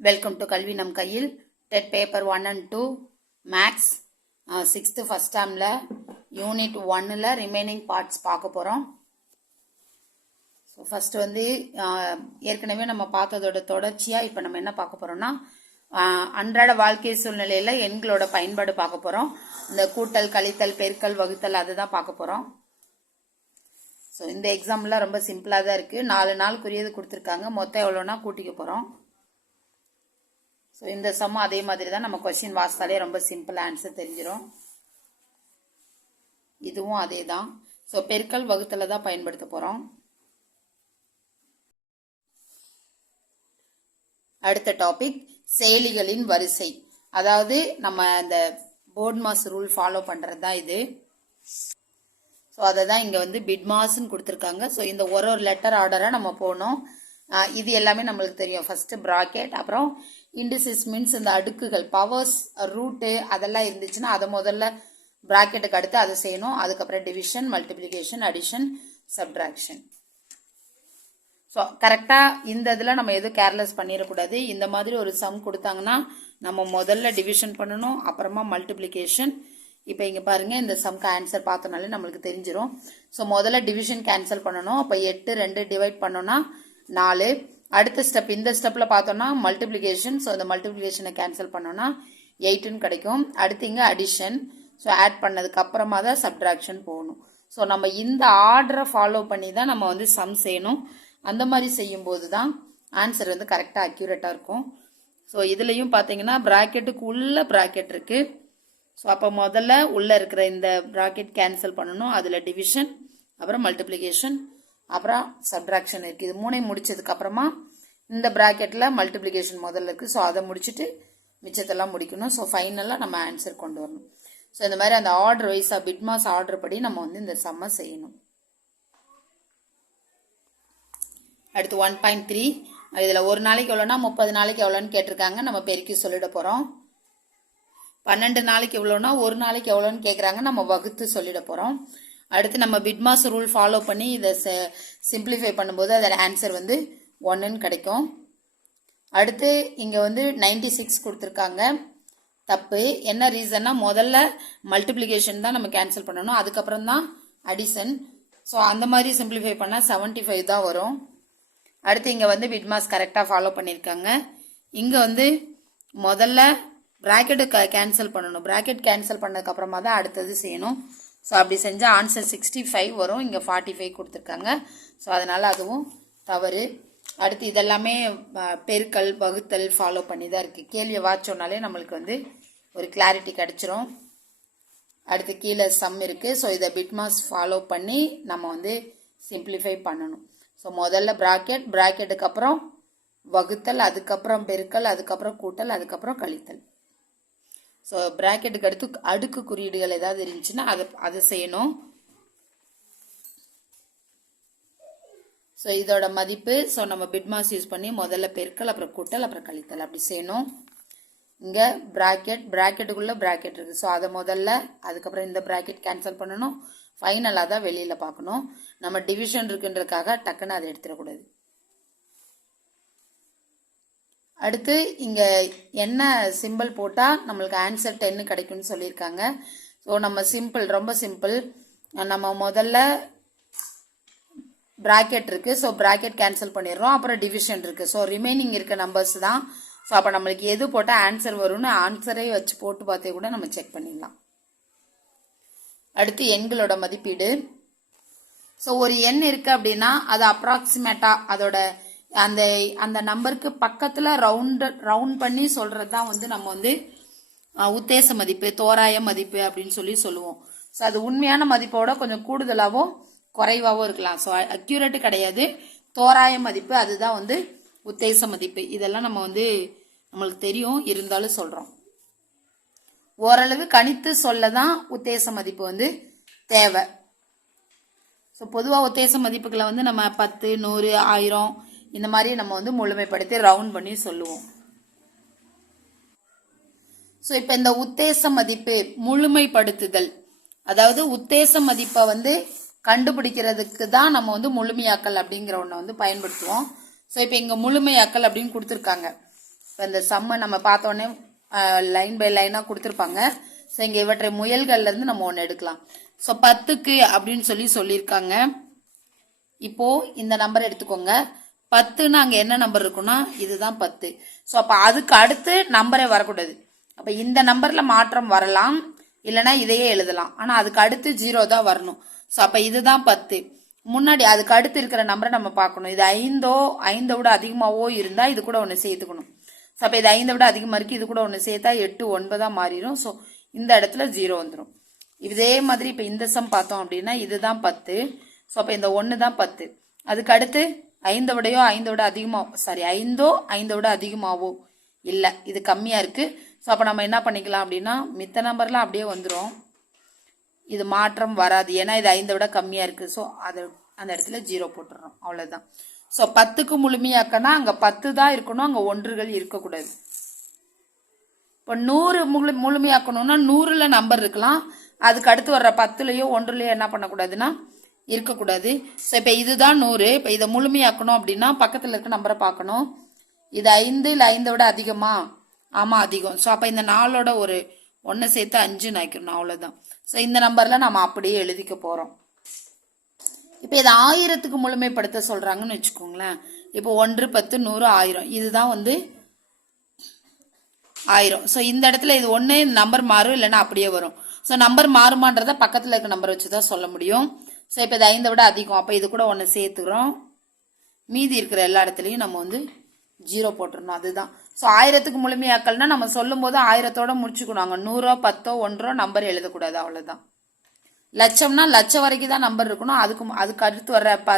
Welcome to கல்வி நம் கையில் TET paper one and two maths sixth first டேர்மில் யூனிட் ஒன்னில் ரிமைனிங் பார்ட்ஸ் பார்க்க போகிறோம் ஸோ ஃபஸ்ட்டு வந்து uh, ஏற்கனவே நம்ம பார்த்ததோட தொடர்ச்சியாக இப்போ நம்ம என்ன பார்க்க போகிறோம்னா uh, அன்றாட வாழ்க்கை சூழ்நிலையில் எண்களோட பயன்பாடு பார்க்க போகிறோம் இந்த கூட்டல் கழித்தல் பெருக்கல் வகுத்தல் அதை தான் பார்க்க போகிறோம் ஸோ இந்த எக்ஸாம்லாம் ரொம்ப சிம்பிளாக தான் இருக்குது நாலு நாளுக்குரியது கொடுத்துருக்காங்க. மொத்தம் எவ்வளோனா கூட்டிக்க போகிறோம் ஸோ இந்த சம்மும் அதே மாதிரி தான் நம்ம கொஸ்டின் வாசித்தாலே ரொம்ப சிம்பிள் ஆன்சர் தெரிஞ்சிடும் இதுவும் அதே தான். ஸோ பெருக்கல் வகுத்தில் தான் பயன்படுத்த போகிறோம் அடுத்த டாபிக் செயலிகளின் வரிசை. அதாவது நம்ம இந்த போர்ட் மாஸ் ரூல் ஃபாலோ பண்ணுறது தான் இது. ஸோ அதை தான் இங்கே வந்து பிட்மாஸ்ன்னு கொடுத்துருக்காங்க. ஸோ இந்த ஒரு ஒரு லெட்டர் ஆர்டராக நம்ம போகணும் இது எல்லாமே நம்மளுக்கு தெரியும். ஃபஸ்ட்டு ப்ராக்கெட் அப்புறம் இண்டிசிஸ் மீன்ஸ் இந்த அடுக்குகள் பவர்ஸ் ரூட்டு அதெல்லாம் இருந்துச்சுன்னா அதை முதல்ல ப்ராக்கெட்டுக்கு அடுத்து அதை செய்யணும். அதுக்கப்புறம் division multiplication addition subtraction so கரெக்டாக இந்த இதில் நம்ம எதுவும் கேர்லெஸ் பண்ணிடக்கூடாது. இந்த மாதிரி ஒரு சம் கொடுத்தாங்கன்னா நம்ம முதல்ல டிவிஷன் பண்ணணும் அப்புறமா மல்டிப்ளிகேஷன் இப்போ இங்கே பாருங்கள் இந்த சம்க்கு ஆன்சர் பார்த்தனாலே நம்மளுக்கு தெரிஞ்சிடும் ஸோ முதல்ல டிவிஷன் கேன்சல் பண்ணணும். அப்போ எட்டு ரெண்டு டிவைட் பண்ணோன்னா நாலு அடுத்த ஸ்டெப் இந்த ஸ்டெப்பில் பார்த்தோம்னா மல்டிப்ளிகேஷன் ஸோ அந்த மல்டிப்ளிகேஷனை கேன்சல் பண்ணோம்னா எயிட்டுன்னு கிடைக்கும். அடுத்து இங்கே அடிஷன் ஸோ ஆட் பண்ணதுக்கு அப்புறமா தான் சப்ட்ராக்ஷன் போகணும். ஸோ நம்ம இந்த ஆர்டரை ஃபாலோ பண்ணி தான் நம்ம வந்து சம் செய்யணும். அந்த மாதிரி செய்யும்போது தான் ஆன்சர் வந்து கரெக்டாக அக்யூரேட்டாக இருக்கும். ஸோ இதுலேயும் பார்த்தீங்கன்னா ப்ராக்கெட்டுக்கு உள்ள ப்ராக்கெட் இருக்குது ஸோ அப்போ முதல்ல உள்ளே இருக்கிற இந்த ப்ராக்கெட் கேன்சல் பண்ணணும். அதில் டிவிஷன் அப்புறம் மல்டிப்ளிகேஷன் அப்புறம் சப்ட்ராக்ஷன் இருக்குது இது மூணையும் முடிச்சதுக்கு அப்புறமா இந்த ப்ராக்கெட்டில் மல்டிப்ளிகேஷன் முதல்ல இருக்குது ஸோ அதை முடிச்சுட்டு மிச்சத்தெல்லாம் முடிக்கணும். ஸோ ஃபைனலாக நம்ம ஆன்சர் கொண்டு வரணும். ஸோ இந்த மாதிரி அந்த ஆர்டர் வைஸாக பிட்மாஸ் ஆர்டர் படி நம்ம வந்து இந்த சம்மை செய்யணும். அடுத்து ஒன் பாயிண்ட் த்ரீ இதில் ஒரு நாளைக்கு எவ்வளோனா முப்பது நாளைக்கு எவ்வளோன்னு கேட்டிருக்காங்க. நம்ம பெருக்கி சொல்லிட போகிறோம் பன்னெண்டு நாளைக்கு எவ்வளோனா ஒரு நாளைக்கு எவ்வளோன்னு கேட்குறாங்க நம்ம வகுத்து சொல்லிட போகிறோம் அடுத்து நம்ம பிட்மாஸ் ரூல் ஃபாலோ பண்ணி இதை சிம்பிளிஃபை பண்ணும்போது அதோட ஆன்சர் வந்து ஒன்றுன்னு கிடைக்கும். அடுத்து இங்கே வந்து நைன்டி சிக்ஸ் கொடுத்துருக்காங்க. தப்பு. என்ன ரீசன்னா முதல்ல மல்டிப்ளிகேஷன் தான் நம்ம கேன்சல் பண்ணணும். அதுக்கப்புறம் தான் அடிஷன் ஸோ அந்த மாதிரி சிம்பிளிஃபை பண்ணால் செவன்ட்டி ஃபைவ் தான் வரும். அடுத்து இங்கே வந்து பிட்மாஸ் கரெக்டாக ஃபாலோ பண்ணியிருக்காங்க இங்கே வந்து முதல்ல ப்ராக்கெட்டு க கேன்சல் பண்ணணும். ப்ராக்கெட் கேன்சல் பண்ணதுக்கப்புறமா தான் அடுத்தது செய்யணும். ஸோ அப்படி செஞ்சால் ஆன்சர் சிக்ஸ்டி ஃபைவ் வரும். இங்கே ஃபார்ட்டி ஃபைவ் கொடுத்துருக்காங்க. ஸோ அதனால் அதுவும் தவறு. அடுத்து இதெல்லாமே பெருக்கல் வகுத்தல் ஃபாலோ பண்ணி தான் இருக்குது கேள்வியை வாச்சோன்னாலே நம்மளுக்கு வந்து ஒரு கிளாரிட்டி கிடச்சிரும். அடுத்து கீழே சம் இருக்குது ஸோ இதை பிட்மாஸ் ஃபாலோ பண்ணி நம்ம வந்து சிம்பிளிஃபை பண்ணணும். ஸோ முதல்ல ப்ராக்கெட் ப்ராக்கெட்டுக்கு அப்புறம் வகுத்தல் அதுக்கப்புறம் பெருக்கல் அதுக்கப்புறம் கூட்டல் அதுக்கப்புறம் கழித்தல். ஸோ ப்ராக்கெட்டுக்கு அடுத்து அடுக்கு குறியீடுகள் ஏதாவது இருந்துச்சுன்னா அதை அதை செய்யணும். ஸோ இதோட மதிப்பு ஸோ நம்ம பிட்மாஸ் யூஸ் பண்ணி முதல்ல பெருக்கல் அப்புறம் கூட்டல் அப்புறம் கழித்தல். அப்படி செய்யணும். இங்கே ப்ராக்கெட் ப்ராக்கெட்டுக்குள்ளே ப்ராக்கெட் இருக்குது ஸோ அதை முதல்ல அதுக்கப்புறம் இந்த ப்ராக்கெட் கேன்சல் பண்ணணும். ஃபைனலாக தான் வெளியில் பார்க்கணும். நம்ம டிவிஷன் இருக்குன்றதுக்காக டக்குன்னு அதை எடுத்துடக்கூடாது. அடுத்து இங்கே என்ன சிம்பிள் போட்டால் நம்மளுக்கு ஆன்சர் டென்னு கிடைக்கும்னு சொல்லியிருக்காங்க. ஸோ நம்ம சிம்பிள் ரொம்ப சிம்பிள் நம்ம முதல்ல ப்ராக்கெட் இருக்குது ஸோ ப்ராக்கெட் கேன்சல் பண்ணிடுறோம். அப்புறம் டிவிஷன் இருக்குது ஸோ ரிமைனிங் இருக்க நம்பர்ஸ் தான். ஸோ அப்போ நம்மளுக்கு எது போட்டால் ஆன்சர் வரும்னு ஆன்சரே வச்சு போட்டு பார்த்தே கூட நம்ம செக் பண்ணிடலாம். அடுத்து எண்களோட மதிப்பீடு. ஸோ ஒரு எண் இருக்குது அப்படின்னா அது அப்ராக்சிமேட்டாக அதோட அந்த அந்த நம்பருக்கு பக்கத்தில் ரவுண்ட் ரவுண்ட் பண்ணி சொல்கிறது தான் வந்து நம்ம வந்து உத்தேச மதிப்பு தோராய மதிப்பு அப்படின்னு சொல்லி சொல்லுவோம். ஸோ அது உண்மையான மதிப்போட கொஞ்சம் கூடுதலாகவோ குறைவாகவும் இருக்கலாம். ஸோ அக்யூரேட்டு கிடையாது. தோராய மதிப்பு அதுதான் வந்து உத்தேச மதிப்பு. இதெல்லாம் நம்ம வந்து நம்மளுக்கு தெரியும் இருந்தாலும் சொல்கிறோம் ஓரளவு கணித்து சொல்ல தான் உத்தேச மதிப்பு வந்து தேவை. ஸோ பொதுவாக உத்தேச மதிப்புகளை வந்து நம்ம பத்து நூறு ஆயிரம் இந்த மாதிரி நம்ம வந்து முழுமைப்படுத்தி ரவுண்ட் பண்ணி சொல்லுவோம். ஸோ இப்போ இந்த உத்தேச மதிப்பு முழுமைப்படுத்துதல். அதாவது உத்தேச மதிப்பை வந்து கண்டுபிடிக்கிறதுக்கு தான் நம்ம வந்து முழுமையாக்கல் அப்படிங்கிற ஒன்றை வந்து பயன்படுத்துவோம். ஸோ இப்போ இங்கே முழுமையாக்கல் அப்படின்னு கொடுத்துருக்காங்க. இப்போ இந்த சம்மை நம்ம பார்த்தோன்னே லைன் பை லைனாக கொடுத்துருப்பாங்க. ஸோ இங்கே இவற்றை முயல்கள்லேருந்து நம்ம ஒன்று எடுக்கலாம். ஸோ பத்துக்கு அப்படின்னு சொல்லி சொல்லியிருக்காங்க. இப்போது இந்த நம்பர் எடுத்துக்கோங்க. பத்துன்னு அங்கே என்ன நம்பர் இருக்குன்னா இதுதான் பத்து. ஸோ அப்போ அதுக்கு அடுத்து நம்பரே வரக்கூடாது. அப்போ இந்த நம்பரில் மாற்றம் வரலாம். இல்லைன்னா இதையே எழுதலாம். ஆனால் அதுக்கு அடுத்து ஜீரோ தான் வரணும். ஸோ அப்போ இதுதான் பத்து. முன்னாடி அதுக்கு அடுத்து இருக்கிற நம்பரை நம்ம பார்க்கணும். இது ஐந்தோ ஐந்தை விட அதிகமாகவோ இருந்தால் இது கூட ஒன்று சேர்த்துக்கணும். ஸோ அப்போ இது ஐந்தை விட அதிகமாக இருக்குது இது கூட ஒன்று சேர்த்தா எட்டு ஒன்பதாக மாறிடும். ஸோ இந்த இடத்துல ஜீரோ வந்துடும் இதே மாதிரி இப்போ இந்த சம் பார்த்தோம் அப்படின்னா இதுதான் பத்து. ஸோ அப்போ இந்த ஒன்று தான் பத்து. அதுக்கு அடுத்து ஐந்தை விடையோ ஐந்தை விட அதிகமாக சாரி ஐந்தோ ஐந்தை விட அதிகமாவோ? இல்லை இது கம்மியாக இருக்குது ஸோ அப்போ நம்ம என்ன பண்ணிக்கலாம் அப்படின்னா மித்த நம்பர்லாம் அப்படியே வந்துடும் இது மாற்றம் வராது. ஏன்னா இது ஐந்தை விட கம்மியாக இருக்குது ஸோ அது அந்த இடத்துல ஜீரோ போட்டுடுறோம் அவ்வளோதான் ஸோ பத்துக்கு முழுமையாக்கனா அங்கே பத்து தான் இருக்கணும். அங்கே ஒன்றுகள் இருக்கக்கூடாது. இப்போ நூறு முழு முழுமையாக்கணும்னா நூறில் நம்பர் இருக்கலாம். அதுக்கு அடுத்து வர்ற பத்துலேயோ ஒன்றுலையோ என்ன பண்ணக்கூடாதுன்னா இருக்கக்கூடாது. ஸோ இப்போ இதுதான் நூறு. இப்போ இதை முழுமையாக்கணும் அப்படின்னா பக்கத்தில் இருக்க நம்பரை பார்க்கணும். இது ஐந்து இல்லை ஐந்தை விட அதிகமா? ஆமாம் அதிகம். ஸோ அப்போ இந்த நாளோட ஒரு ஒன்று சேர்த்து அஞ்சுன்னு ஆக்கிடணும் அவ்வளோதான் ஸோ இந்த நம்பரில் நம்ம அப்படியே எழுதிக்க போகிறோம் இப்போ இதை ஆயிரத்துக்கு முழுமைப்படுத்த சொல்கிறாங்கன்னு வச்சுக்கோங்களேன். இப்போ ஒன்று பத்து நூறு ஆயிரம். இதுதான் வந்து ஆயிரம். ஸோ இந்த இடத்துல இது ஒன்று நம்பர் மாறும் இல்லைன்னா அப்படியே வரும். ஸோ நம்பர் மாறுமான்றதை பக்கத்தில் இருக்க நம்பர் வச்சு தான் சொல்ல முடியும். ஸோ இப்போ இது ஐந்தை விட அதிகம். அப்போ இது கூட ஒன்று சேர்த்துக்கிறோம். மீதி இருக்கிற எல்லா இடத்துலையும் நம்ம வந்து ஜீரோ போட்டுடணும் அதுதான். ஸோ ஆயிரத்துக்கு முழுமையாக்கள்னா நம்ம சொல்லும் போது ஆயிரத்தோட முடிச்சுக்கணும். அங்கே நூறோ பத்தோ ஒன்றோ நம்பர் எழுதக்கூடாது அவ்வளோதான் லட்சம்னா லட்சம் வரைக்கும் தான் நம்பர் இருக்கணும். அதுக்கு அதுக்கு அடுத்து வர்ற ப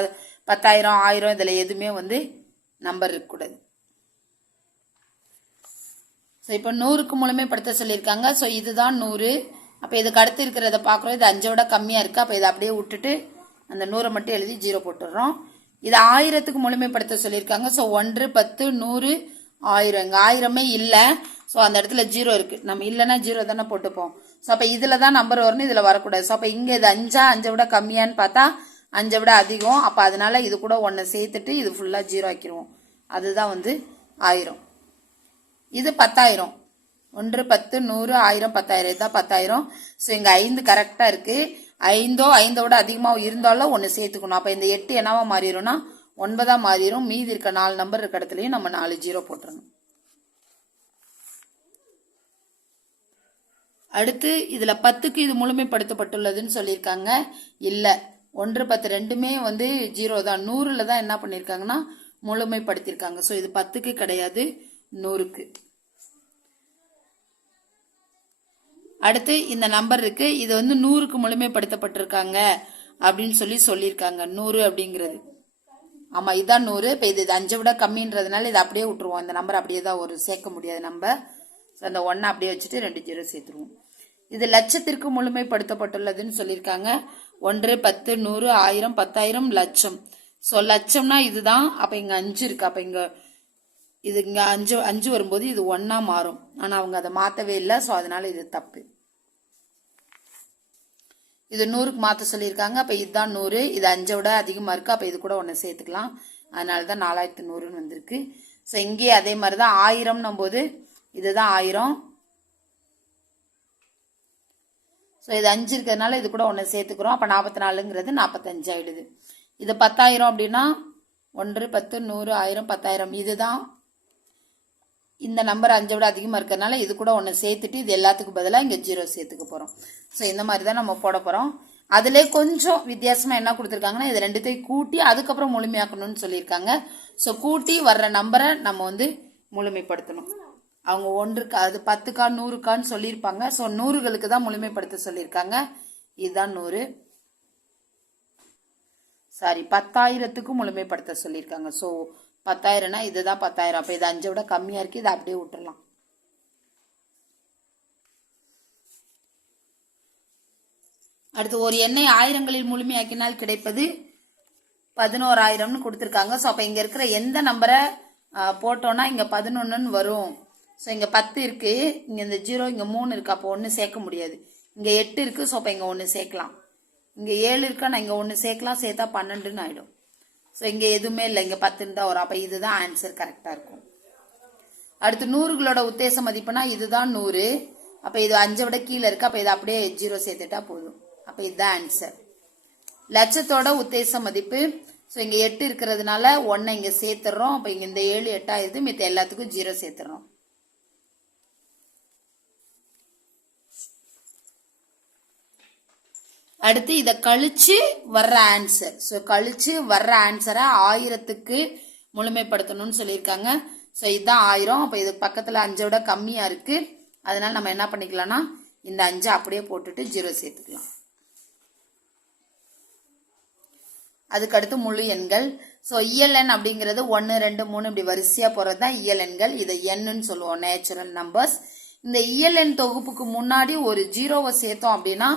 பத்தாயிரம் ஆயிரம் இதில் எதுவுமே வந்து நம்பர் இருக்கக்கூடாது. ஸோ இப்போ நூறுக்கு முழுமைப்படுத்த சொல்லியிருக்காங்க. ஸோ இதுதான் நூறு. அப்போ இதுக்கு அடுத்து இருக்கிறத பார்க்குறோம். இது அஞ்சை விட கம்மியாக இருக்குது அப்போ இதை அப்படியே விட்டுட்டு அந்த நூறை மட்டும் எழுதி ஜீரோ போட்டுடுறோம். இது ஆயிரத்துக்கு முழுமைப்படுத்த சொல்லியிருக்காங்க. ஸோ ஒன்று பத்து நூறு ஆயிரம். இங்கே ஆயிரமே இல்லை. ஸோ அந்த இடத்துல ஜீரோ இருக்குது நம்ம இல்லைன்னா ஜீரோ தானே போட்டுப்போம். ஸோ அப்போ இதில் தான் நம்பர் வரணும் இதில் வரக்கூடாது. ஸோ அப்போ இங்கே இது அஞ்சா அஞ்சை விட கம்மியான்னு பார்த்தா அஞ்சை விட அதிகம். அப்போ அதனால இது கூட ஒன்று சேர்த்துட்டு இது ஃபுல்லாக ஜீரோ ஆக்கிடுவோம். அதுதான் வந்து ஆயிரம். இது பத்தாயிரம். ஒன்று பத்து நூறு ஆயிரம் பத்தாயிரம். இதுதான் பத்தாயிரம். ஸோ இங்கே ஐந்து கரெக்டாக இருக்குது ஐந்தோ ஐந்தோட அதிகமாக இருந்தாலும் ஒன்று சேர்த்துக்கணும். அப்போ இந்த எட்டு என்னவா மாறிடும்னா ஒன்பதாக மாறிடும். மீதி இருக்க நாலு நம்பர் இருக்க இடத்துலையும் நம்ம நாலு ஜீரோ போட்டுருணும் அடுத்து இதில் பத்துக்கு இது முழுமைப்படுத்தப்பட்டுள்ளதுன்னு சொல்லியிருக்காங்க. இல்லை ஒன்று பத்து ரெண்டுமே வந்து ஜீரோ தான். நூறில் தான் என்ன பண்ணியிருக்காங்கன்னா முழுமைப்படுத்தியிருக்காங்க. ஸோ இது பத்துக்கு கிடையாது நூறுக்கு. அடுத்து இந்த நம்பர் இருக்கு. இது வந்து நூறுக்கு முழுமைப்படுத்தப்பட்டிருக்காங்க. அப்படின்னு சொல்லி சொல்லியிருக்காங்க. நூறு அப்படிங்கிறது. ஆமாம் இதான் நூறு. இப்போ இது இது அஞ்சை விட கம்மின்றதுனால இதை அப்படியே விட்டுருவோம். இந்த நம்பர் அப்படியே தான் ஒரு சேர்க்க முடியாது நம்ம. ஸோ அந்த ஒன்றை அப்படியே வச்சுட்டு ரெண்டு ஜீரோ சேர்த்துருவோம். இது லட்சத்திற்கு முழுமைப்படுத்தப்பட்டுள்ளதுன்னு சொல்லியிருக்காங்க. ஒன்று பத்து நூறு ஆயிரம் பத்தாயிரம் லட்சம். ஸோ லட்சம்னா இதுதான். அப்போ இங்கே அஞ்சு இருக்கு. அப்போ இங்கே இது இங்கே அஞ்சு அஞ்சு வரும்போது இது ஒன்றா மாறும். ஆனால் அவங்க அதை மாற்றவே இல்லை. ஸோ அதனால இது தப்பு. இது நூறுக்கு மாற்ற சொல்லியிருக்காங்க. அப்போ இதுதான் நூறு. இது அஞ்சை விட அதிகமாக இருக்குது அப்போ இது கூட ஒன்று சேர்த்துக்கலாம். அதனால தான் நாலாயிரத்து நூறுன்னு வந்திருக்கு. ஸோ இங்கேயே அதே மாதிரி தான் ஆயிரம்னும் போது இதுதான் ஆயிரம். ஸோ இது அஞ்சு இருக்கிறதுனால இது கூட ஒன்று சேர்த்துக்கிறோம். அப்போ நாற்பத்தி நாலுங்கிறது நாற்பத்தஞ்சு ஆகிடுது இது பத்தாயிரம் அப்படின்னா ஒன்று பத்து நூறு ஆயிரம் பத்தாயிரம். இதுதான் இந்த நம்பர் அஞ்சை விட அதிகமாக இருக்கிறதுனால இது கூட ஒன்று சேர்த்துட்டு இது எல்லாத்துக்கும் பதிலாக இங்கே ஜீரோ சேர்த்துக்க போகிறோம் ஸோ இந்த மாதிரி தான் நம்ம போட போகிறோம் அதிலே கொஞ்சம் வித்தியாசமாக என்ன கொடுத்துருக்காங்கன்னா இது ரெண்டுத்தையும் கூட்டி அதுக்கப்புறம் முழுமையாக்கணும்னு சொல்லியிருக்காங்க. ஸோ கூட்டி வர்ற நம்பரை நம்ம வந்து முழுமைப்படுத்தணும். அவங்க ஒன்றுக்கு அது பத்துக்கா நூறுக்கான்னு சொல்லியிருப்பாங்க. ஸோ நூறுகளுக்கு தான் முழுமைப்படுத்த சொல்லியிருக்காங்க. இதுதான் நூறு. சாரி பத்தாயிரத்துக்கும் முழுமைப்படுத்த சொல்லியிருக்காங்க. ஸோ பத்தாயிரம்னா இதுதான் பத்தாயிரம். அப்போ இது அஞ்சை விட கம்மியாக இருக்கு இதை அப்படியே விட்டுடலாம் அடுத்து ஒரு எண்ணெய் ஆயிரங்களில் முழுமையாக்கினால் கிடைப்பது பதினோராயிரம்னு கொடுத்துருக்காங்க. ஸோ அப்போ இங்கே இருக்கிற எந்த நம்பரை போட்டோன்னா இங்கே பதினொன்றுன்னு வரும். ஸோ இங்கே பத்து இருக்கு இங்கே இந்த ஜீரோ இங்கே மூணு இருக்கு அப்போ ஒன்று சேர்க்க முடியாது. இங்கே எட்டு இருக்கு ஸோ அப்போ இங்கே ஒன்று சேர்க்கலாம். இங்கே ஏழு இருக்கா நான் இங்கே ஒன்று சேர்க்கலாம் சேர்த்தா பன்னெண்டுன்னு ஆயிடும். ஸோ இங்கே எதுவுமே இல்லை. இங்கே பத்துன்னு தான் வரும் அப்போ இதுதான் ஆன்சர் கரெக்டாக இருக்கும். அடுத்து நூறுகளோட உத்தேச மதிப்புனா இதுதான் நூறு. அப்போ இது அஞ்சை விட கீழே இருக்கு. அப்போ இதை அப்படியே ஜீரோ சேர்த்துட்டா போதும். அப்போ இதுதான் ஆன்சர் லட்சத்தோட உத்தேச மதிப்பு. ஸோ இங்கே எட்டு இருக்கிறதுனால ஒன்றை இங்கே சேர்த்துறோம். அப்போ இங்கே இந்த ஏழு எட்டாயிருது மித்த எல்லாத்துக்கும் ஜீரோ சேர்த்துறோம். அடுத்து இதை கழிச்சு வர்ற ஆன்சர் ஸோ கழிச்சு வர்ற ஆன்சரை ஆயிரத்துக்கு முழுமைப்படுத்தணும்னு சொல்லியிருக்காங்க. ஸோ இதுதான் ஆயிரம். அப்போ இது பக்கத்தில் அஞ்சை விட கம்மியாக இருக்குது அதனால் நம்ம என்ன பண்ணிக்கலாம்னா இந்த அஞ்சை அப்படியே போட்டுட்டு ஜீரோ சேர்த்துக்கலாம். அதுக்கடுத்து முழு எண்கள். ஸோ இயல்எண் அப்படிங்கிறது ஒன்று ரெண்டு மூணு இப்படி வரிசையாக போகிறது தான் இஎல்என்கள் இதை எண்ணுன்னு சொல்லுவோம் நேச்சுரல் நம்பர்ஸ் இந்த இயல்எண் தொகுப்புக்கு முன்னாடி ஒரு ஜீரோவை சேர்த்தோம் அப்படின்னா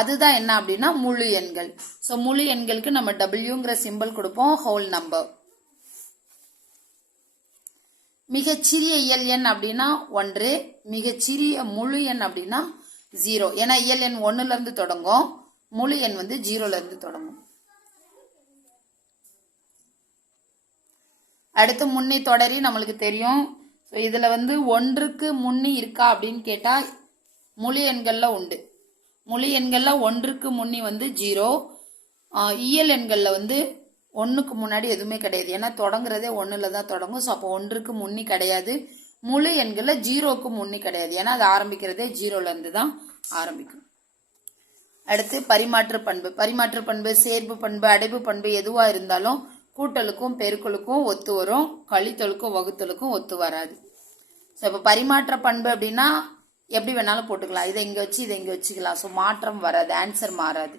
அதுதான் என்ன அப்படின்னா முழு எண்கள். ஸோ முழு எண்களுக்கு நம்ம டபிள்யூங்கிற சிம்பிள் கொடுப்போம் ஹோல் நம்பர் மிகச்சிறிய இயல் எண் அப்படின்னா ஒன்று மிகச்சிறிய முழு எண் அப்படின்னா ஜீரோ ஏன்னா இயல் எண் ஒன்னுல இருந்து தொடங்கும் முழு எண் வந்து ஜீரோல இருந்து தொடங்கும். அடுத்து முன்னி தொடரி நம்மளுக்கு தெரியும். ஸோ இதுல வந்து ஒன்றுக்கு முன்னி இருக்கா அப்படின்னு கேட்டா முழு எண்கள்ல உண்டு. முழு எண்கள்ல ஒன்றுக்கு முன்னி வந்து ஜீரோ. இயல் எண்கள்ல வந்து ஒன்றுக்கு முன்னாடி எதுவுமே கிடையாது. ஏன்னா தொடங்குறதே ஒன்றில் தான் தொடங்கும். ஸோ அப்போ ஒன்றுக்கு முன்னி கிடையாது. முழு எண்களில் ஜீரோக்கு முன்னி கிடையாது. ஏன்னா அது ஆரம்பிக்கிறதே ஜீரோலேருந்து தான் ஆரம்பிக்கும். அடுத்து பரிமாற்று பண்பு. பரிமாற்று பண்பு சேர்ப்பு பண்பு அடைப்பு பண்பு எதுவாக இருந்தாலும் கூட்டலுக்கும் பெருக்கலுக்கும் ஒத்து வரும். கழித்தலுக்கும் வகுத்தலுக்கும் ஒத்து வராது. ஸோ இப்போ பரிமாற்ற பண்பு அப்படின்னா எப்படி வேணாலும் போட்டுக்கலாம். இதை இங்கே வச்சு இதை இங்கே வச்சுக்கலாம். ஸோ மாற்றம் வராது. ஆன்சர் மாறாது.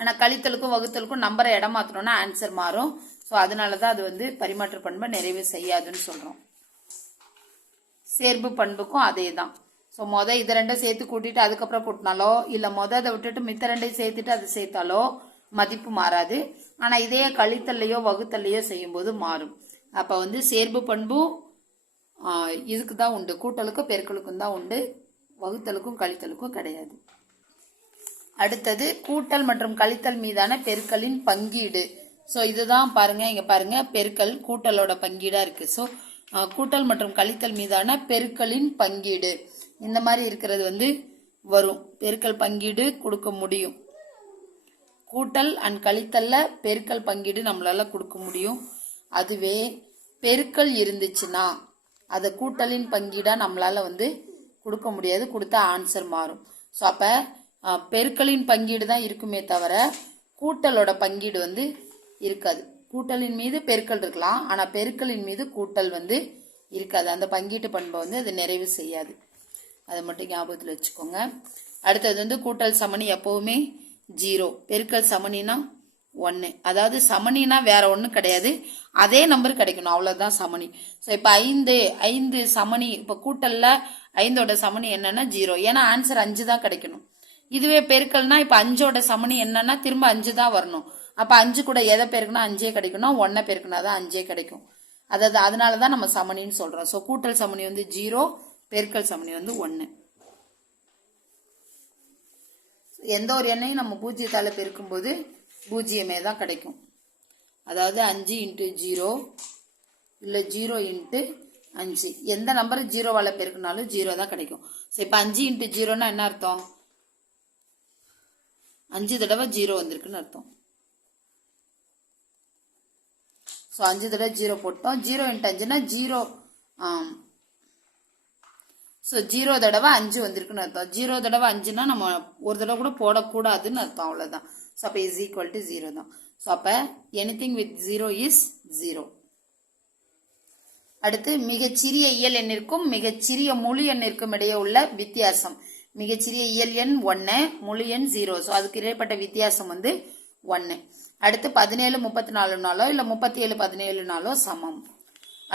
ஆனால் கழித்தலுக்கும் வகுத்தலுக்கும் நம்பரை இடம் மாற்றணும்னா ஆன்சர் மாறும். ஸோ அதனால தான் அது வந்து பரிமாற்ற பண்பை நிறைவு செய்யாதுன்னு சொல்கிறோம் சேர்ப்பு பண்புக்கும் அதே தான் ஸோ மொதல் இதை ரெண்டும் சேர்த்து கூட்டிட்டு அதுக்கப்புறம் கூட்டினாலோ இல்லை மொதல் அதை விட்டுட்டு மித்த ரெண்டையும் சேர்த்துட்டு அதை சேர்த்தாலோ மதிப்பு மாறாது. ஆனால் இதே கழித்தல்லையோ வகுத்தல்லையோ செய்யும்போது மாறும். அப்போ வந்து சேர்ப்பு பண்பும் இதுக்கு தான் உண்டு. கூட்டலுக்கும் பெருக்கலுக்கும் தான் உண்டு. வகுத்தலுக்கும் கழித்தலுக்கும் கிடையாது. அடுத்தது கூட்டல் மற்றும் கழித்தல் மீதான பெருக்கலின் பங்கீடு. ஸோ இதுதான் பாருங்க இங்க பாருங்க பெருக்கல் கூட்டலோட பங்கீடா இருக்கு. ஸோ கூட்டல் மற்றும் கழித்தல் மீதான பெருக்கலின் பங்கீடு. இந்த மாதிரி இருக்கிறது வந்து வரும். பெருக்கல் பங்கீடு கொடுக்க முடியும். கூட்டல் அண்ட் கழித்தல்ல பெருக்கல் பங்கீடு நம்மளால கொடுக்க முடியும். அதுவே பெருக்கல் இருந்துச்சுன்னா அதை கூட்டலின் பங்கீடாக நம்மளால் வந்து கொடுக்க முடியாது. கொடுத்தா ஆன்சர் மாறும். ஸோ அப்போ பெருக்களின் பங்கீடு தான் இருக்குமே தவிர கூட்டலோட பங்கீடு வந்து இருக்காது. கூட்டலின் மீது பெருக்கல் இருக்கலாம். ஆனால் பெருக்கலின் மீது கூட்டல் வந்து இருக்காது. அந்த பங்கீட்டு பண்பை வந்து அது நிறைவு செய்யாது. அதை மட்டும் ஞாபகத்தில் வச்சுக்கோங்க. அடுத்தது வந்து கூட்டல் சமணி எப்போவுமே ஜீரோ. பெருக்கல் சமணினா ஒன்று அதாவது சமணினா வேற ஒன்றும் கிடையாது. அதே நம்பர் கிடைக்கணும். அவ்வளோதான் சமணி. ஸோ இப்போ ஐந்து ஐந்து சமணி இப்போ கூட்டல்ல ஐந்தோட சமணி என்னன்னா ஜீரோ ஏன்னா ஆன்சர் அஞ்சு தான் கிடைக்கணும். இதுவே பெருக்கல்னா இப்போ அஞ்சோட சமணி என்னன்னா திரும்ப அஞ்சு தான் வரணும். அப்போ அஞ்சு கூட எதை பெருக்குனா அஞ்சே கிடைக்கணும் ஒன்றை பெருக்குனா தான் அஞ்சே கிடைக்கும். அதாவது அதனால தான் நம்ம சமணின்னு சொல்றோம். ஸோ கூட்டல் சமணி வந்து ஜீரோ பெருக்கல் சமணி வந்து ஒன்று எந்த ஒரு எண்ணையும் நம்ம பூஜ்ஜியத்தால பெருக்கும்போது பூஜ்ஜியமே தான் கிடைக்கும். அதாவது அஞ்சு இன்ட்டு ஜீரோ இல்லை ஜீரோ இன்ட்டு அஞ்சு. எந்த நம்பர் ஜீரோவால் பெருக்குனாலும் ஜீரோ தான் கிடைக்கும். ஸோ இப்போ அஞ்சு இன்ட்டு ஜீரோனா என்ன அர்த்தம்? அஞ்சு தடவை ஜீரோ வந்திருக்குன்னு அர்த்தம். ஸோ அஞ்சு தடவை ஜீரோ போட்டோம். ஜீரோ இன்ட்டு அஞ்சுனா ஜீரோ ஸோ ஜீரோ தடவை அஞ்சு வந்திருக்குன்னு அர்த்தம். ஜீரோ தடவை அஞ்சுனா நம்ம ஒரு தடவை கூட போடக்கூடாதுன்னு அர்த்தம் அவ்வளோதான் ஸோ அப்போ இஸ் ஈக்குவல் டு ஜீரோ தான். ஸோ அப்போ anything with zero is zero அடுத்து மிகச்சிறிய இயல் எண்ணிற்கும் மிகச்சிறிய முழு எண்ணிற்கும் இடையே உள்ள வித்தியாசம். மிகச்சிறிய இயல் எண் ஒன்று முழு எண் ஜீரோ ஸோ அதுக்கு இடைப்பட்ட வித்தியாசம் வந்து ஒன்று அடுத்து பதினேழு முப்பத்தி நாலு நாளோ இல்லை முப்பத்தி ஏழு பதினேழு நாளோ சமம்.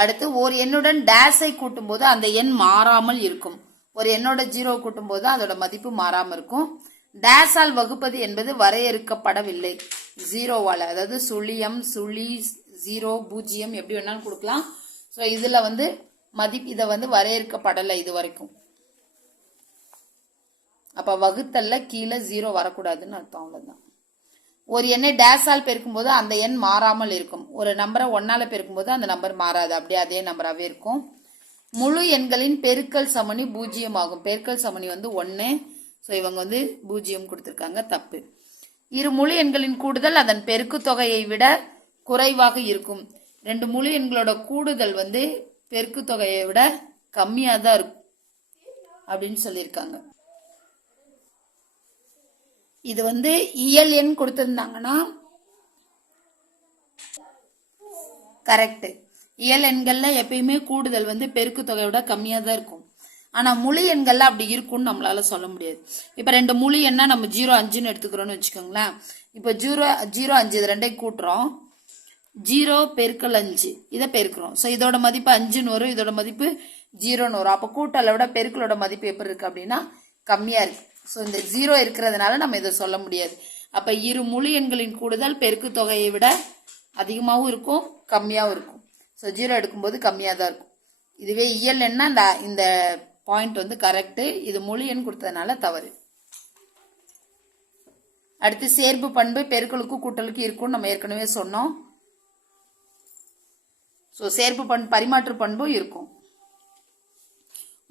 அடுத்து ஒரு எண்ணுடன் டேஸை கூட்டும்போது அந்த எண் மாறாமல் இருக்கும். ஒரு எண்ணோட ஜீரோ கூட்டும்போது அதோட மதிப்பு மாறாமல் இருக்கும். டேஸால் வகுப்பது என்பது வரையறுக்கப்படவில்லை. ஜீரோவால் அதாவது சுழியம் சுழி ஜீரோ பூஜ்ஜியம் எப்படி வேணாலும் கொடுக்கலாம். ஸோ இதில் வந்து மதிப்பு இதை வந்து வரையறுக்கப்படலை இது வரைக்கும் அப்போ வகுத்தல்ல கீழே ஜீரோ வரக்கூடாதுன்னு அர்த்தம் அவ்வளோதான் ஒரு எண்ணை டேஸால் பெருக்கும்போது அந்த எண் மாறாமல் இருக்கும். ஒரு நம்பரை ஒன்னால் பெருக்கும்போது அந்த நம்பர் மாறாது. அப்படியே அதே நம்பராகவே இருக்கும். முழு எண்களின் பெருக்கல் சமணி பூஜ்ஜியம் ஆகும் பெருக்கல் சமணி வந்து ஒன்று ஸோ இவங்க வந்து பூஜ்ஜியம் கொடுத்துருக்காங்க தப்பு. இரு முழு எண்களின் கூடுதல் அதன் பெருக்கு தொகையை விட குறைவாக இருக்கும். ரெண்டு முழு எண்களோட கூடுதல் வந்து பெருக்கு தொகையை விட கம்மியாக தான் இருக்கும். அப்படின்னு சொல்லியிருக்காங்க. இது வந்து இயல் எண் கொடுத்துருந்தாங்கன்னா கரெக்ட் இயல் எண்கள்ல எப்பயுமே கூடுதல் வந்து பெருக்கு தொகையோட கம்மியாக தான் இருக்கும். ஆனா முழு எண்கள்ல அப்படி இருக்கும்னு நம்மளால சொல்ல முடியாது. இப்ப ரெண்டு முழு எண்ணா நம்ம ஜீரோ அஞ்சுன்னு எடுத்துக்கிறோம்னு வச்சுக்கோங்களேன். இப்போ ஜீரோ ஜீரோ அஞ்சு இது ரெண்டையும் கூட்டுறோம். ஜீரோ பெருக்கல் அஞ்சு இதை பெருக்கிறோம். ஸோ இதோட மதிப்பு அஞ்சுன்னு வரும். இதோட மதிப்பு ஜீரோன்னு வரும். அப்போ கூட்டலை விட பெருக்கலோட மதிப்பு எப்படி இருக்கு அப்படின்னா கம்மியா இருக்கு. ஸோ இந்த ஜீரோ இருக்கிறதுனால நம்ம இதை சொல்ல முடியாது. அப்ப இரு முழு எண்களின் கூடுதல் பெருக்கு தொகையை விட அதிகமாகவும் இருக்கும் கம்மியாகவும் இருக்கும். ஸோ ஜீரோ எடுக்கும்போது கம்மியாக தான் இருக்கும். இதுவே இயல் என்ன இந்த இந்த பாயிண்ட் வந்து கரெக்டு இது முழு எண் கொடுத்ததுனால தவறு. அடுத்து சேர்ப்பு பண்பு பெருக்களுக்கும் கூட்டலுக்கும் இருக்கும்னு நம்ம ஏற்கனவே சொன்னோம். ஸோ சேர்ப்பு பண் பரிமாற்று பண்பும் இருக்கும்.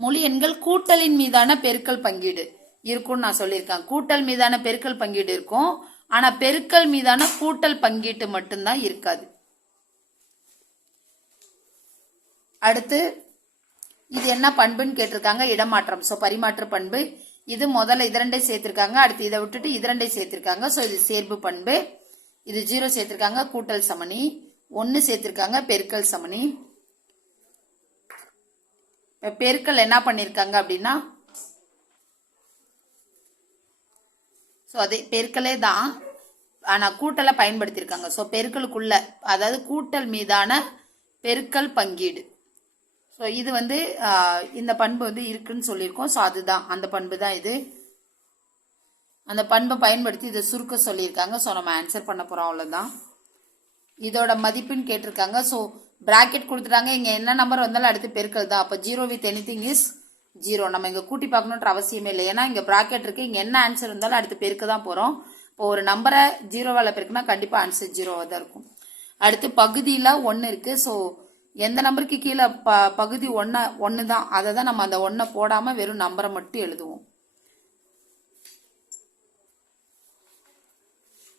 மொழி எண்கள் கூட்டலின் மீதான பெருக்கல் பங்கீடு இருக்கும்னு நான் சொல்லியிருக்கேன். கூட்டல் மீதான பெருக்கல் பங்கீடு இருக்கும். ஆனா பெருக்கல் மீதான கூட்டல் பங்கீட்டு மட்டும்தான் இருக்காது. அடுத்து இது என்ன பண்புன்னு கேட்டிருக்காங்க. இடமாற்றம். ஸோ பரிமாற்று பண்பு. இது முதல்ல இதரண்டை சேர்த்திருக்காங்க. அடுத்து இதை விட்டுட்டு இதரண்டை சேர்த்திருக்காங்க. ஸோ இது சேர்ப்பு பண்பு. இது ஜீரோ சேர்த்திருக்காங்க. கூட்டல் சமணி. ஒன்று சேர்த்திருக்காங்க. பெருக்கல் சமணி. இப்போ பெருக்கல் என்ன பண்ணியிருக்காங்க அப்படின்னா ஸோ அதே பெருக்கலே தான் ஆனால் கூட்டலை பயன்படுத்தியிருக்காங்க ஸோ பெருக்கலுக்குள்ள அதாவது கூட்டல் மீதான பெருக்கல் பங்கீடு. ஸோ இது வந்து இந்த பண்பு வந்து இருக்குன்னு சொல்லியிருக்கோம். ஸோ அதுதான். அந்த பண்பு தான் இது. அந்த பண்பை பயன்படுத்தி இதை சுருக்க சொல்லியிருக்காங்க. ஸோ நம்ம ஆன்சர் பண்ண போகிறோம் அவ்வளோதான் இதோட மதிப்புன்னு கேட்டிருக்காங்க. ஸோ ப்ராக்கெட் கொடுத்துட்டாங்க. இங்கே என்ன நம்பர் வந்தாலும் அடுத்து பெருக்கல் தான். அப்போ zero with anything is zero நம்ம இங்கே கூட்டி பார்க்கணுன்ற அவசியமே இல்லை. ஏன்னா இங்கே ப்ராக்கெட் இருக்குது இங்கே என்ன ஆன்சர் இருந்தாலும் அடுத்து பெருக்க தான் போகிறோம் இப்போ ஒரு நம்பரை ஜீரோவால் பெருக்குனா கண்டிப்பாக ஆன்சர் ஜீரோவாக தான் இருக்கும். அடுத்து பகுதியில் ஒன்று இருக்குது ஸோ எந்த நம்பருக்கு கீழே ப பகுதி ஒன்று ஒன்று தான் அதை தான் நம்ம அந்த ஒன்றை போடாமல் வெறும் நம்பரை மட்டும் எழுதுவோம்.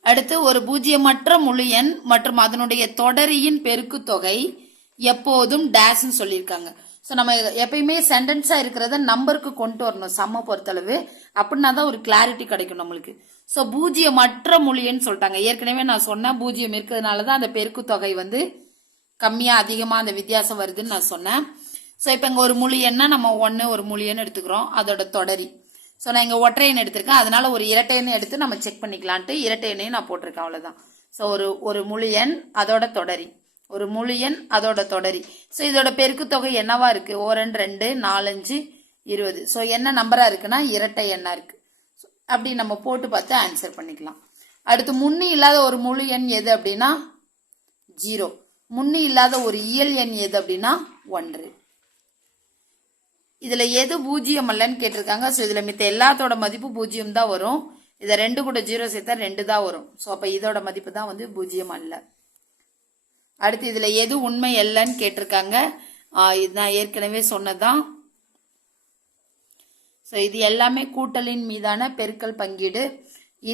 அடுத்து ஒரு பூஜ்ஜியமற்ற முழு எண் மற்றும் அதனுடைய தொடரியின் பெருக்கு தொகை எப்போதும் டேஷ்னு சொல்லியிருக்காங்க. ஸோ நம்ம எப்பயுமே சென்டென்ஸாக இருக்கிறத நம்பருக்கு கொண்டு வரணும் சம்ம பொறுத்தளவு. அப்படின்னா தான் ஒரு கிளாரிட்டி கிடைக்கும் நம்மளுக்கு. ஸோ பூஜ்ஜியமற்ற மொழின்னு சொல்லிட்டாங்க. ஏற்கனவே நான் சொன்னேன் பூஜ்ஜியம் இருக்கிறதுனால தான் அந்த பெருக்கு தொகை வந்து கம்மியாக அதிகமாக அந்த வித்தியாசம் வருதுன்னு நான் சொன்னேன். ஸோ இப்போ இங்கே ஒரு முழு எண்ணா நம்ம ஒன்று ஒரு முழு எண் எடுத்துக்கிறோம். அதோட தொடரி. ஸோ நான் இங்கே ஒற்றை எண் எடுத்திருக்கேன். அதனால ஒரு இரட்டை எண் எடுத்து நம்ம செக் பண்ணிக்கலான்ட்டு இரட்டை எண்ணையும் நான் போட்டிருக்கேன். அவ்வளோதான் ஸோ ஒரு ஒரு முழு எண் அதோட தொடரி. ஒரு முழு எண் அதோட தொடரி. ஸோ இதோட பெருக்கு தொகை என்னவா இருக்கு? ஓரன் ரெண்டு நாலஞ்சு இருபது. ஸோ என்ன நம்பரா இருக்குன்னா இரட்டை எண்ணா இருக்கு. அப்படி நம்ம போட்டு பார்த்து ஆன்சர் பண்ணிக்கலாம். அடுத்து முன்னே இல்லாத ஒரு முழு எண் எது அப்படின்னா? ஜீரோ. முன்னி இல்லாத ஒரு இயல் எண் எது அப்படின்னா ஒன்று. இதுல எது பூஜ்ஜியம் அல்லன்னு கேட்டிருக்காங்க. ஸோ இதுல மித்த எல்லாத்தோட மதிப்பு பூஜ்ஜியம் தான் வரும். இதை ரெண்டு கூட ஜீரோ சேர்த்தா ரெண்டு தான் வரும். ஸோ அப்ப இதோட மதிப்பு தான் வந்து பூஜ்ஜியம் அல்ல. அடுத்து இதுல எது உண்மை அல்லன்னு கேட்டிருக்காங்க. இது நான் ஏற்கனவே சொன்னதுதான். ஸோ இது எல்லாமே கூட்டலின் மீதான பெருக்கல் பங்கீடு.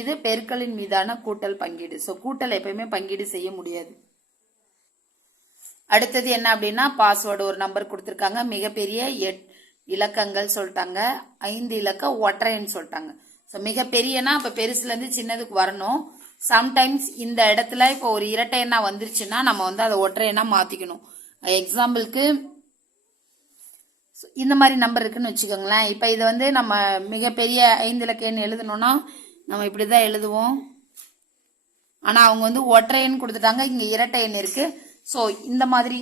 இது பெருக்கலின் மீதான கூட்டல் பங்கீடு. ஸோ கூட்டல் எப்பயுமே பங்கீடு செய்ய முடியாது. அடுத்தது என்ன அப்படின்னா பாஸ்வேர்டு ஒரு நம்பர் கொடுத்துருக்காங்க. மிகப்பெரிய எட் இலக்கங்கள் சொல்லிட்டாங்க. ஐந்து இலக்க ஒற்றைன்னு சொல்லிட்டாங்க. ஸோ மிகப்பெரியனா இப்போ பெருசுலேருந்து சின்னதுக்கு வரணும். சம்டைம்ஸ் இந்த இடத்துல இப்போ ஒரு இரட்டை எண்ணா வந்துருச்சுன்னா நம்ம வந்து அதை ஒற்றை எண்ணா மாற்றிக்கணும் எக்ஸாம்பிளுக்கு இந்த மாதிரி நம்பர் இருக்குன்னு வச்சுக்கோங்களேன். இப்போ இதை வந்து நம்ம மிகப்பெரிய ஐந்து இலக்க எண் எழுதணும்னா நம்ம இப்படி தான் எழுதுவோம். ஆனால் அவங்க வந்து ஒற்றை எண் கொடுத்துட்டாங்க. இங்கே இரட்டை எண் ஸோ இந்த மாதிரி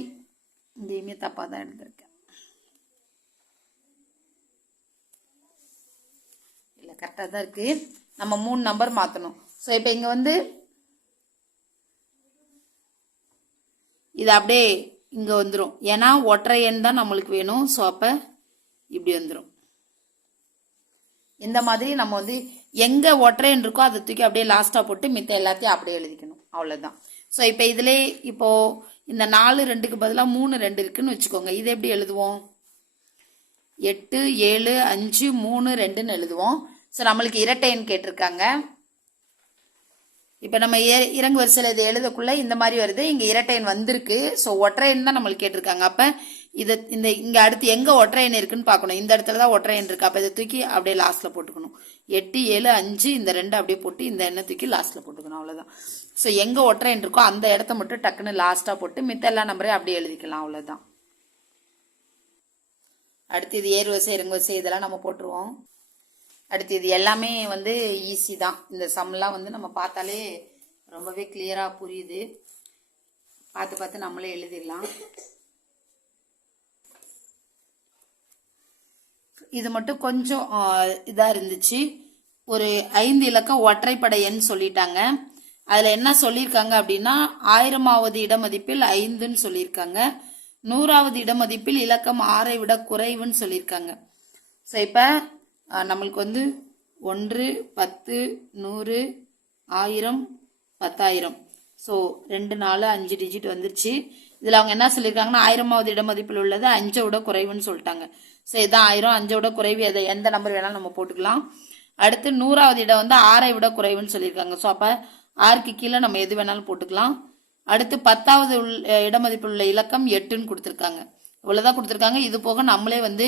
இங்கேயுமே தப்பாக தான் எழுதிருக்கேன் இல்லை கரெக்டாக தான் இருக்கு. நம்ம மூணு நம்பர் மாற்றணும் ஸோ இப்போ இங்கே வந்து இது அப்படியே இங்கே வந்துடும் ஏன்னா ஒற்றை எண் தான் நம்மளுக்கு வேணும். ஸோ அப்போ இப்படி வந்துடும் இந்த மாதிரி நம்ம வந்து எங்கே ஒற்றைன்னு இருக்கோ அதை தூக்கி அப்படியே லாஸ்ட்டாக போட்டு மித்த எல்லாத்தையும் அப்படியே எழுதிக்கணும். அவ்வளோதான் ஸோ இப்போ இதிலே இப்போது இந்த நாலு ரெண்டுக்கு பதிலாக மூணு ரெண்டு இருக்குன்னு வச்சுக்கோங்க. இது எப்படி எழுதுவோம்? எட்டு ஏழு அஞ்சு மூணு ரெண்டுன்னு எழுதுவோம். ஸோ நம்மளுக்கு இரட்டைன்னு கேட்டிருக்காங்க. இப்போ நம்ம ஏ- இறங்கு வரிசையில் இதை எழுதக்குள்ள இந்த மாதிரி வருது. இங்கே இரட்டையன் வந்திருக்கு. ஸோ ஒற்றையன் தான் நம்மளுக்கு கேட்டிருக்காங்க. அப்போ இது இந்த இங்கே அடுத்து எங்கே ஒற்றையன் இருக்குன்னு பார்க்கணும். இந்த இடத்துல தான் ஒற்றையன் இருக்கு. அப்போ இதை தூக்கி அப்படியே லாஸ்ட்டில் போட்டுக்கணும். எட்டு ஏழு அஞ்சு இந்த ரெண்டு அப்படியே போட்டு இந்த எண்ணெய் தூக்கி லாஸ்ட்டில் போட்டுக்கணும். அவ்வளோதான் ஸோ எங்கே ஒற்றையன் இருக்கோ அந்த இடத்த மட்டும் டக்குன்னு லாஸ்ட்டாக போட்டு மித்த எல்லா நம்பரையும் அப்படியே எழுதிக்கலாம். அவ்வளோதான் அடுத்து இது ஏறு வரிசை இறங்கு வரிசை இதெல்லாம் நம்ம போட்டுருவோம். அடுத்து இது எல்லாமே வந்து ஈஸி தான். இந்த சம்லாம் வந்து நம்ம பார்த்தாலே ரொம்பவே கிளியராக புரியுது. பார்த்து பார்த்து நம்மளே எழுதிடலாம். இது மட்டும் கொஞ்சம் இதாக இருந்துச்சு. ஒரு ஐந்து இலக்கம் ஒற்றைப்படை எண் சொல்லிட்டாங்க. அதில் என்ன சொல்லியிருக்காங்க அப்படின்னா ஆயிரமாவது இடமதிப்பில் ஐந்துன்னு சொல்லியிருக்காங்க. நூறாவது இடமதிப்பில் இலக்கம் ஆறை விட குறைவுன்னு சொல்லியிருக்காங்க. ஸோ இப்போ நம்மளுக்கு வந்து ஒன்று பத்து நூறு ஆயிரம் பத்தாயிரம். ஸோ ரெண்டு நாலு அஞ்சு டிஜிட் வந்துருச்சு. இதில் அவங்க என்ன சொல்லியிருக்காங்கன்னா ஆயிரமாவது இடமதிப்பில் உள்ளது அஞ்சை விட குறைவுன்னு சொல்லிட்டாங்க. ஸோ இதான் ஆயிரம் அஞ்சை விட குறைவு எதை எந்த நம்பர் வேணாலும் நம்ம போட்டுக்கலாம். அடுத்து நூறாவது இடம் வந்து ஆறை விட குறைவுன்னு சொல்லியிருக்காங்க ஸோ அப்போ ஆறுக்கு கீழே நம்ம எது வேணாலும் போட்டுக்கலாம். அடுத்து பத்தாவது உள் இடமதிப்பில் உள்ள இலக்கம் எட்டுன்னு கொடுத்துருக்காங்க. இவ்வளோதான் கொடுத்துருக்காங்க. இது போக நம்மளே வந்து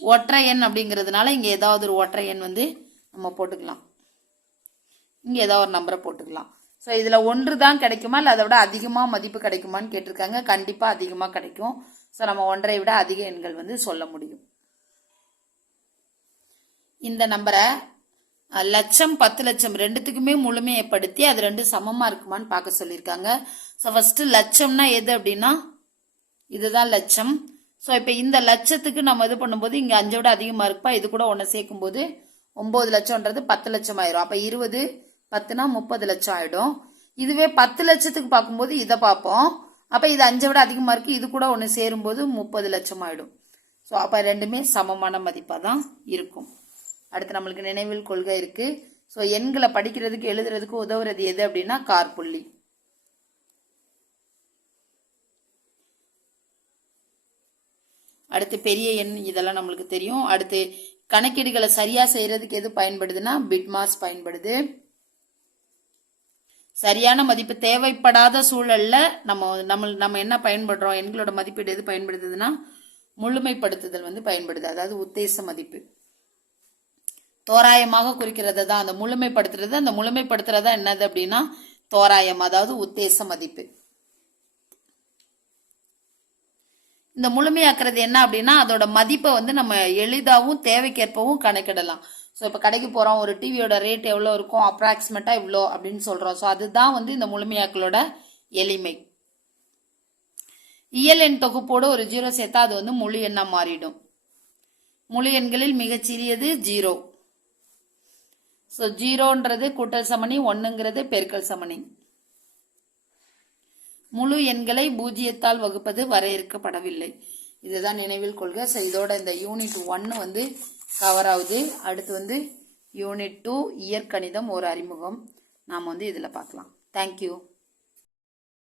ஒற்றை எண் அப்படிங்கிறதுனால இங்கே ஏதாவது ஒரு ஒற்றை எண் வந்து நம்ம போட்டுக்கலாம். இங்கே ஏதாவது ஒரு நம்பரை போட்டுக்கலாம். ஸோ இதில் ஒன்று தான் கிடைக்குமா? இல்லை அதை விட அதிகமாக மதிப்பு கிடைக்குமான்னு கேட்டிருக்காங்க. கண்டிப்பாக அதிகமாக கிடைக்கும். ஸோ நம்ம ஒன்றை விட அதிக எண்கள் வந்து சொல்ல முடியும். இந்த நம்பரை லட்சம் பத்து லட்சம் ரெண்டுத்துக்குமே முழுமையப்படுத்தி அது ரெண்டு சமமாக இருக்குமான்னு பார்க்க சொல்லியிருக்காங்க. ஸோ ஃபஸ்ட்டு லட்சம்னா எது அப்படின்னா இதுதான் லட்சம். ஸோ இப்போ இந்த லட்சத்துக்கு நம்ம இது பண்ணும்போது இங்கே அஞ்சை விட அதிகமாக இருப்பா இது கூட ஒன்று சேர்க்கும்போது ஒம்பது லட்சம்ன்றது பத்து லட்சம் ஆயிரும். அப்போ இருபது பத்துனா முப்பது லட்சம் ஆயிடும். இதுவே பத்து லட்சத்துக்கு பார்க்கும்போது இதை பார்ப்போம். அப்போ இது அஞ்சை விட அதிகமாக இருக்குது இது கூட ஒன்று சேரும்போது முப்பது லட்சம் ஆயிடும். ஸோ அப்போ ரெண்டுமே சமமான மதிப்பாக தான் இருக்கும். அடுத்து நம்மளுக்கு நினைவில் கொள்கை இருக்குது ஸோ எண்களை படிக்கிறதுக்கு எழுதுறதுக்கு உதவுறது எது அப்படின்னா கார்புள்ளி. அடுத்து பெரிய எண் இதெல்லாம் நம்மளுக்கு தெரியும். அடுத்து கணக்கீடுகளை சரியா செய்யறதுக்கு எது பயன்படுதுன்னா பிட்மாஸ் பயன்படுது. சரியான மதிப்பு தேவைப்படாத சூழல்ல நம்ம நம்ம நம்ம என்ன பயன்படுறோம் எண்களோட மதிப்பீடு எது பயன்படுத்துதுன்னா முழுமைப்படுத்துதல் வந்து பயன்படுது. அதாவது உத்தேச மதிப்பு. தோராயமாக குறிக்கிறது தான். அந்த முழுமைப்படுத்துறது அந்த முழுமைப்படுத்துறதா என்னது அப்படின்னா தோராயம் அதாவது உத்தேச மதிப்பு. இந்த முழுமையாக்குறது என்ன அப்படின்னா அதோட மதிப்பை வந்து நம்ம எளிதாகவும் தேவைக்கேற்பவும் கணக்கிடலாம். ஸோ இப்போ கடைக்கு போகிறோம் ஒரு டிவியோட ரேட் எவ்வளோ இருக்கும் அப்ராக்சிமேட்டாக இவ்வளோ அப்படின்னு சொல்கிறோம் ஸோ அதுதான் வந்து இந்த முழுமையாக்கலோட எளிமை. இயல் எண் தொகுப்போடு ஒரு ஜீரோ சேர்த்தா அது வந்து முழு எண்ணாக மாறிடும். முழு எண்களில் மிகச்சிறியது ஜீரோ. ஸோ ஜீரோன்றது கூட்டல் சமணி ஒன்றுங்கிறது பெருக்கல் சமணி. முழு எண்களை பூஜ்ஜியத்தால் வகுப்பது வரையறுக்கப்படவில்லை. இதுதான் நினைவில் கொள்க. ஸோ இதோட இந்த யூனிட் ஒன்று வந்து கவர் ஆகுது. அடுத்து வந்து யூனிட் டூ இயற்கணிதம் ஒரு அறிமுகம். நாம் வந்து இதில் பார்க்கலாம். தேங்க்யூ